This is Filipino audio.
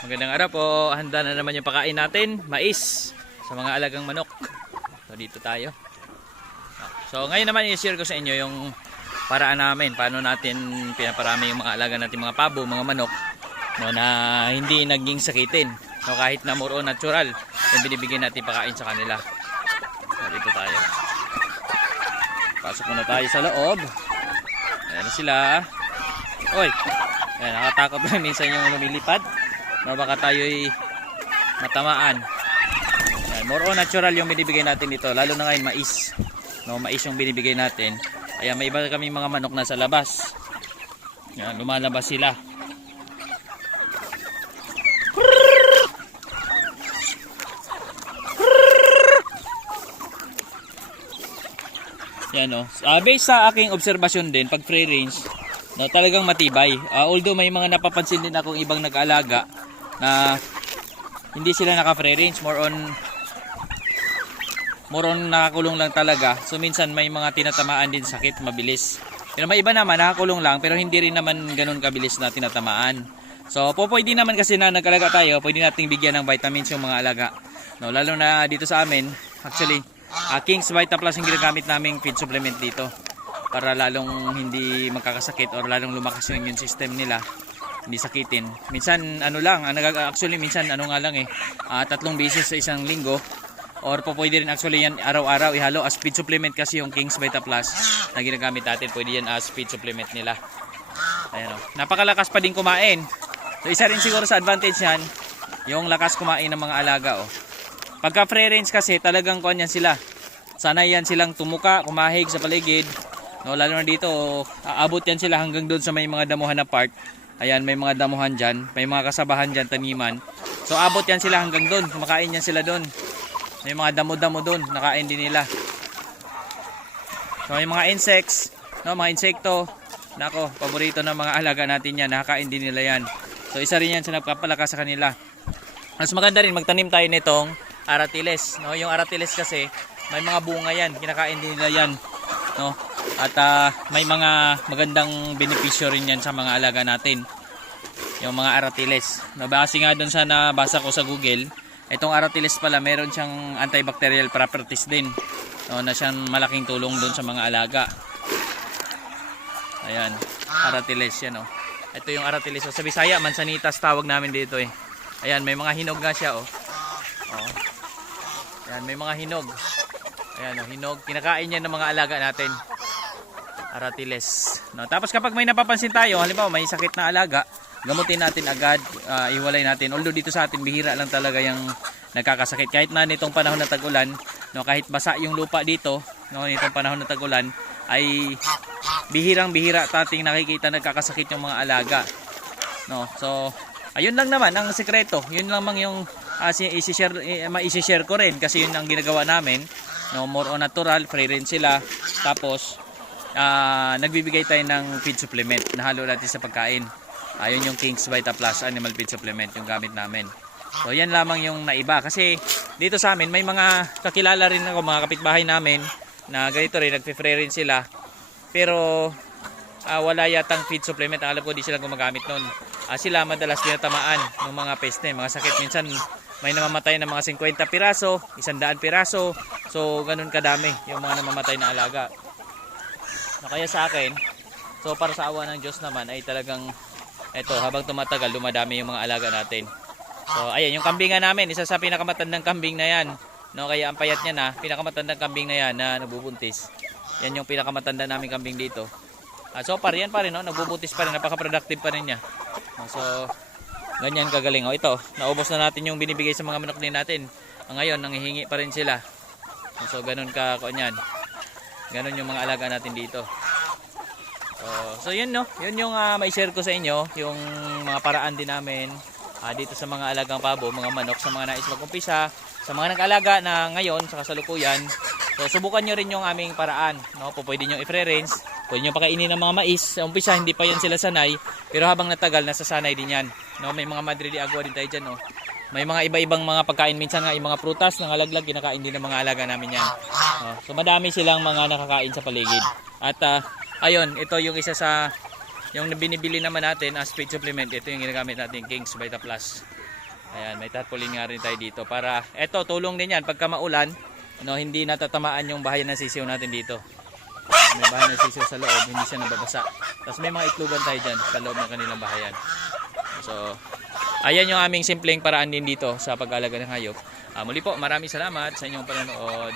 Magandang araw po. Handa na naman yung pakain natin. Mais sa mga alagang manok. So dito tayo. So ngayon naman i-share ko sa inyo yung paraan namin. Paano natin pinaparami yung mga alaga natin mga pabo, mga manok no, na hindi naging sakitin. So kahit na more natural, yung binibigyan natin pakain sa kanila. So dito tayo. Pasok muna tayo sa loob. Ayan sila. Oy! Ayan, nakatakot na minsan yung lumilipad. No, baka tayo'y matamaan. Ayan, more on natural yung binibigay natin dito. Lalo na ngayon, mais. No, mais yung binibigay natin. Ayan, may iba kami mga manok na sa labas. Ayan, lumalabas sila. Yan o. Uh, based sa aking obserbasyon din, pag free range, no, talagang matibay. Ah, although may mga napapansin din akong ibang nag-alaga na hindi sila naka-free range, more on more on nakakulong lang talaga. So minsan may mga tinatamaan din sakit mabilis. Pero may iba naman nakakulong lang pero hindi rin naman ganun kabilis na tinatamaan. So po pwede naman kasi na nag-alaga tayo, pwede nating bigyan ng vitamins yung mga alaga. No, lalo na dito sa amin, actually, uh, King's Vita Plus yung ginagamit naming feed supplement dito para lalong hindi magkakasakit or lalong lumakas yung immune system nila hindi sakitin. Minsan ano lang, ang nagag- actually minsan ano nga lang eh, ah, tatlong beses sa isang linggo or po pwede rin actually yan araw-araw ihalo as feed supplement kasi yung King's Vita Plus na ginagamit natin, pwede yan as feed supplement nila. Ayan o. Napakalakas pa din kumain. So isa rin siguro sa advantage yan, yung lakas kumain ng mga alaga oh. Pagka free range kasi talagang kuan yan sila. Sanay yan silang tumuka, kumahig sa paligid. No, lalo na dito, aabot yan sila hanggang doon sa may mga damuhan na part. Ayan, may mga damuhan dyan, may mga kasabahan dyan, taniman. So abot yan sila hanggang doon, kumakain yan sila doon. May mga damo-damo doon, nakain din nila. So may mga insects, no, mga insekto. Nako, paborito ng mga alaga natin yan, nakakain din nila yan. So isa rin yan sa nagpapalakas sa kanila. Mas maganda rin magtanim tayo nitong aratiles, no? Yung aratiles kasi may mga bunga yan, kinakain din nila yan, no? At ah, may mga magandang benepisyo rin yan sa mga alaga natin. Yung mga aratiles. Nabase nga doon sa nabasa ko sa Google, itong aratiles pala meron siyang antibacterial properties din. No, na siyang malaking tulong doon sa mga alaga. Ayan, aratiles yan, oh. Ito yung aratiles. So, sa Bisaya, mansanitas tawag namin dito eh. Ayan, may mga hinog nga siya, oh. Oh. Ayan, may mga hinog. Ayan, oh, hinog. Kinakain yan ng mga alaga natin. Aratiles. No, tapos kapag may napapansin tayo, halimbawa may sakit na alaga, gamutin natin agad, ah, iwalay natin. Although dito sa atin bihira lang talaga yung nagkakasakit. Kahit na nitong panahon na tag-ulan, no, kahit basa yung lupa dito, no, nitong panahon na tag-ulan, ay bihirang bihira tating nakikita nagkakasakit yung mga alaga. No, so ayun lang naman ang sekreto. Yun lamang yung uh, i-share eh, ma-share ko rin kasi yun ang ginagawa namin. No, more on natural, free rin sila. Tapos ah, nagbibigay tayo ng feed supplement na halo natin sa pagkain. Ayun yung King's Vita Plus Animal Feed Supplement yung gamit namin. So yan lamang yung naiba kasi dito sa amin may mga kakilala rin ako mga kapitbahay namin na ganito rin nagpe-free rin sila. Pero ah, wala yatang feed supplement. Alam ko di sila gumagamit noon. Ah, sila madalas tinatamaan ng mga peste, mga sakit. Minsan may namamatay ng mga 50 piraso, 100 piraso. So ganun kadami yung mga namamatay na alaga. Na kaya sa akin, so para sa awa ng Diyos naman ay talagang eto habang tumatagal dumadami yung mga alaga natin. So ayan yung kambingan namin, isa sa pinakamatandang kambing na yan. No, kaya ang payat niya na, pinakamatandang kambing na yan na nabubuntis. Yan yung pinakamatanda namin kambing dito. Ah, so par yan pa rin, no? nagbubuntis pa rin, napaka-productive pa rin niya. Ah, so ganyan kagaling. O ito, naubos na natin yung binibigay sa mga manok din natin. Ah, ngayon, nangihingi pa rin sila. So ganun ka, kanyan. Ganun yung mga alaga natin dito. So, so yun no, yun yung uh, mai-share ko sa inyo, yung mga paraan din namin ah, dito sa mga alagang pabo, mga manok, sa mga nais mag-umpisa, sa mga nag-alaga na ngayon sa kasalukuyan. So subukan nyo rin yung aming paraan, no? Po pwede nyo i-free range, pwede nyo pakainin ng mga mais. Sa umpisa hindi pa yan sila sanay, pero habang natagal nasasanay din yan. No, may mga madre de agua din tayo diyan, no. May mga iba-ibang mga pagkain minsan nga, yung mga prutas, nangalaglag, kinakain din ng mga alaga namin yan. No? So madami silang mga nakakain sa paligid. At ah, ayun, ito yung isa sa yung binibili naman natin as feed supplement. Ito yung ginagamit natin King's Vita Plus. Ayan, may tarpaulin nga rin tayo dito para eto tulong din yan pagka maulan, no, hindi natatamaan yung bahayan ng sisiw natin dito. May bahayan ng sisiw sa loob, hindi siya nababasa. Tapos may mga itlogan tayo dyan sa loob ng kanilang bahayan. So, ayan yung aming simpleng paraan din dito sa pag-alaga ng hayop. Ah, muli po, maraming salamat sa inyong panonood.